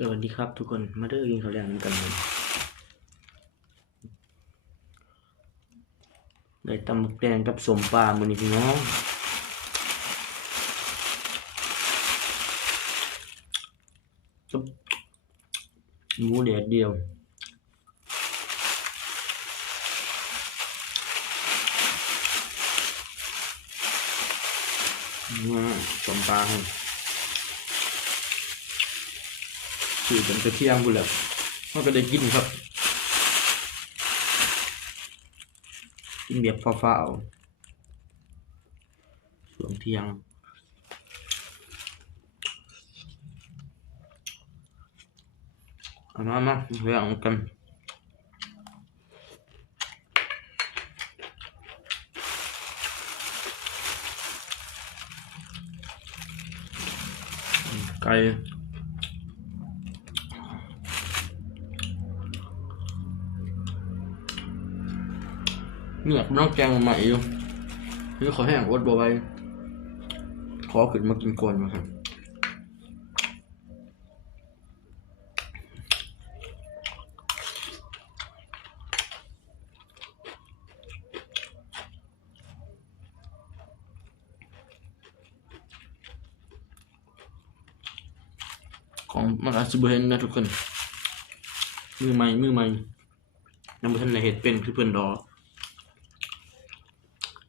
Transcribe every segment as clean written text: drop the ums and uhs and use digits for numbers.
สวัสดีครับทุกคนมาเด้อกินข้าวแลงกันเลยได้ตำบักแตงกับสมปลามื้อนี้พี่น้องกับหมูแดดเดียวสมปลาให้ชื่อเป็นกระเทียมพุ่นแหละมันก็ได้กินครับกินแบบฟ้าวๆช่วงเที่ยงเอามาเรื่องกันไก่เนี่ยน้องแกงใหม่อยู่นี่ขอแห้งอดบ่ไว้ขอขึ้นมากินก่อนมาครับของมันอาจจะบ่เห็นนะทุกคนมือใหม่ยังบ่ทันได้เฮ็ดเป็นคือเพิ่นดอก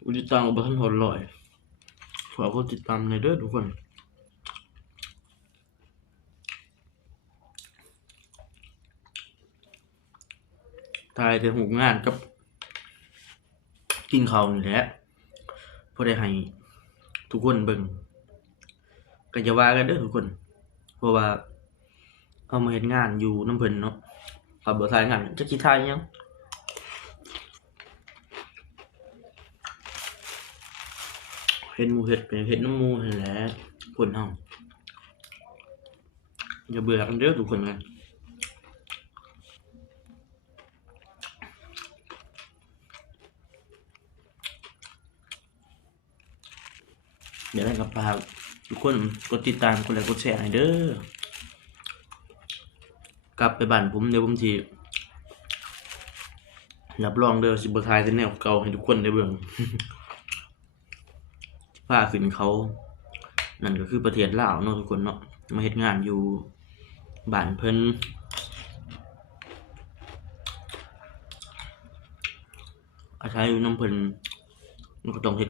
ผู้ติดตามก็บ่ทันฮอดร้อยฝากกดติดตามหน่อยเด้อทุกคนถ่ายแต่รูปงานกับกินข้าวนี่แหละบ่ได้ให้ทุกคนเบิ่งก็อย่าว่ากันเด้อทุกคนเพราะว่าเอามาเฮ็ดงานอยู่นำเพิ่นเนาะถ้าบ่ถ่ายงานจักสิถ่ายหยังเฮ็ดหมู่เฮ็ดไปเฮ็ดนำหมู่นั่นแหละคนเฮาอย่าเบื่อกันเด้อทุกคนนะเดี๋ยวได้กับฝากทุกคนกดติดตามกดไลค์กดแชร์ให้เด้อกลับไปบ้านผมเดี๋ยวผมสิรับรองเด้อสิบ่ถ่ายแต่แนวเก่าให้ทุกคนได้เบิ่ง พาขึ้นเขานั่นก็คือประเทศลาวเนาะทุกคนเนาะมาเฮ็ดงานอยู่บ้านเพิ่นอาศัยอยู่นำเพิ่นมันก็ต้องเฮ็ด